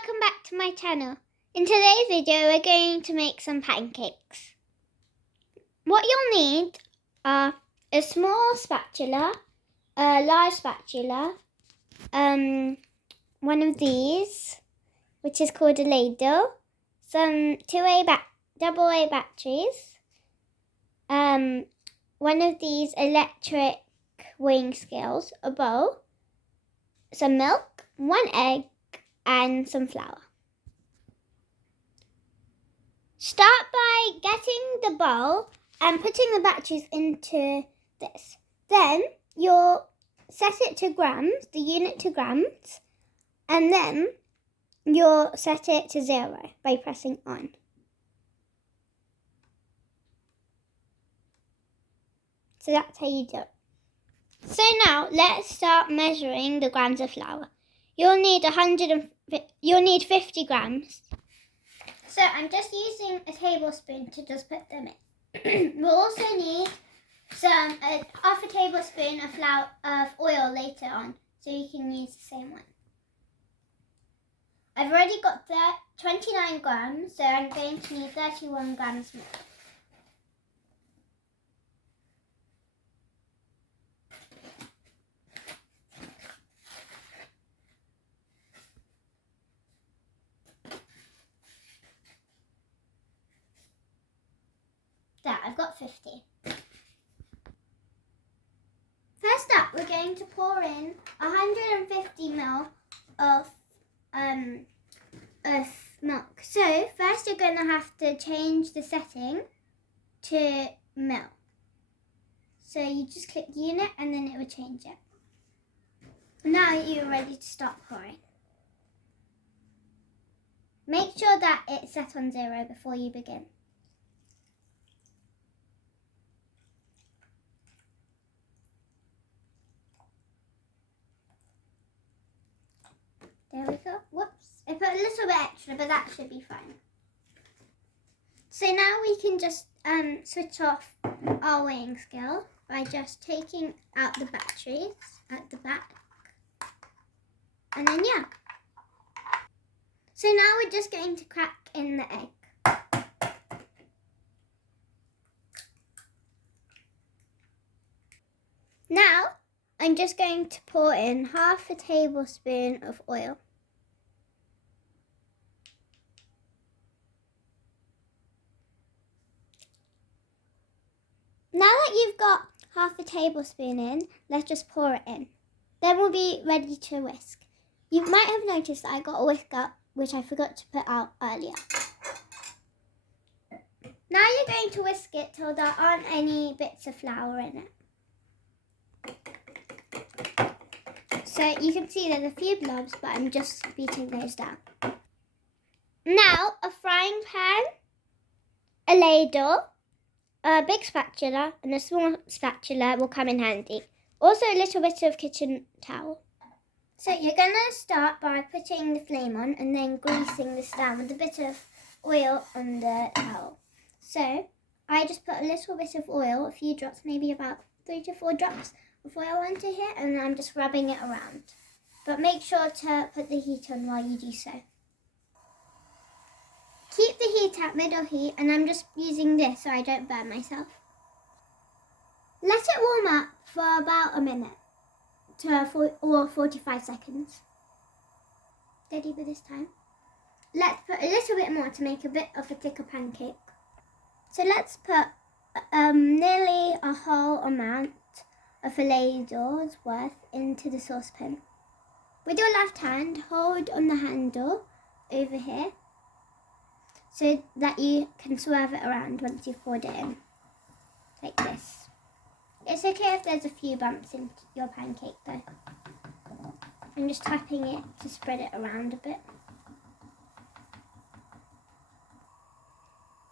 welcome back to my channel. In today's video we're going to make some pancakes. What you'll need are a small spatula, a large spatula, one of these, which is called a ladle, some double A batteries, one of these electric weighing scales, a bowl, some milk, one egg, and some flour. Start by getting the bowl and putting the batteries into this. Then you'll set it to grams, the unit to grams, and then you'll set it to 0 by pressing on. So that's how you do it. So now let's start measuring the grams of flour. You'll need 50 grams. So I'm just using a tablespoon to just put them in. We'll also need half a tablespoon of oil later on, so you can use the same one. I've already got 29 grams, so I'm going to need 31 grams more. There, I've got 50. First up, we're going to pour in 150 ml of milk. So first you're going to have to change the setting to milk. So you just click unit and then it will change it. Now you're ready to start pouring. Make sure that it's set on 0 before you begin. There we go. Whoops. I put a little bit extra, but that should be fine. So now we can just switch off our weighing scale by just taking out the batteries at the back. And then, yeah. So now we're just going to crack in the egg. Now, I'm just going to pour in half a tablespoon of oil. Now that you've got half a tablespoon in, let's just pour it in. Then we'll be ready to whisk. You might have noticed that I got a whisk up, which I forgot to put out earlier. Now you're going to whisk it till there aren't any bits of flour in it. So you can see there's a few blobs, but I'm just beating those down. Now a frying pan, a ladle, a big spatula and a small spatula will come in handy. Also a little bit of kitchen towel. So you're going to start by putting the flame on and then greasing this down with a bit of oil on the towel. So I just put a little bit of oil, a few drops, maybe about 3 to 4 drops of oil onto here, and I'm just rubbing it around. But make sure to put the heat on while you do so. Keep the heat at middle heat, and I'm just using this so I don't burn myself. Let it warm up for about a minute or 45 seconds. Steady with this time. Let's put a little bit more to make a bit of a thicker pancake. So let's put nearly a whole amount of a ladle's worth into the saucepan. With your left hand, hold on the handle over here so that you can swerve it around once you've poured it in, like this. It's okay if there's a few bumps in your pancake though. I'm just tapping it to spread it around a bit.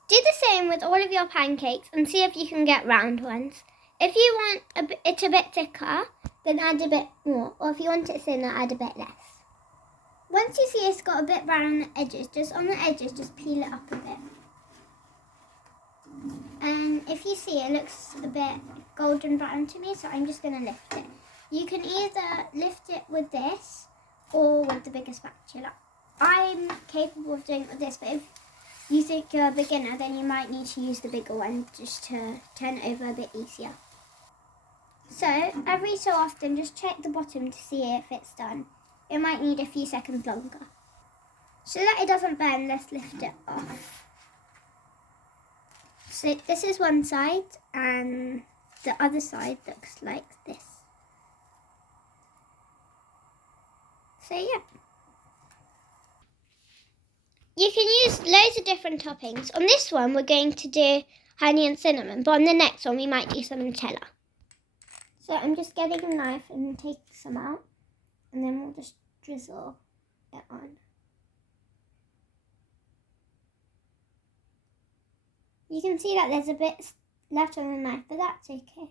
Do the same with all of your pancakes and see if you can get round ones. If you want it a bit thicker, then add a bit more. Or if you want it thinner, add a bit less. Once you see it's got a bit brown on the edges, just peel it up a bit. And if you see it looks a bit golden brown to me, so I'm just going to lift it. You can either lift it with this or with the bigger spatula. I'm capable of doing this, but if you think you're a beginner, then you might need to use the bigger one just to turn it over a bit easier. So every so often, just check the bottom to see if it's done. It might need a few seconds longer. So that it doesn't burn, let's lift it off. So this is one side and the other side looks like this. So yeah. You can use loads of different toppings. On this one we're going to do honey and cinnamon, but on the next one we might do some Nutella. So I'm just getting a knife and take some out, and then we'll just drizzle it on. You can see that there's a bit left on the knife, but that's okay.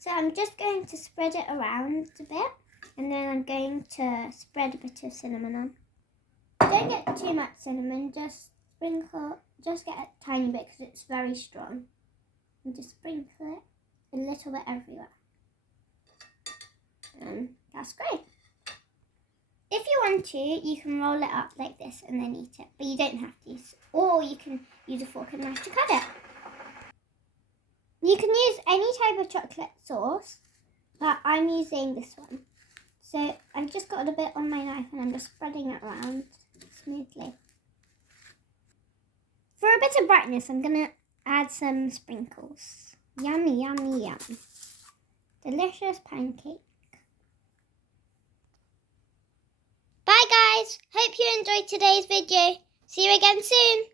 So I'm just going to spread it around a bit, and then I'm going to spread a bit of cinnamon on. Don't get too much cinnamon, just sprinkle, just get a tiny bit because it's very strong. And just sprinkle it a little bit everywhere. And that's great. If you want to, you can roll it up like this and then eat it, but you don't have to use, or you can use a fork and knife to cut it. You can use any type of chocolate sauce, but I'm using this one. So I've just got a bit on my knife and I'm just spreading it around smoothly. For a bit of brightness, I'm going to add some sprinkles. Yummy, yummy, yum. Delicious pancake. Bye guys, hope you enjoyed today's video. See you again soon.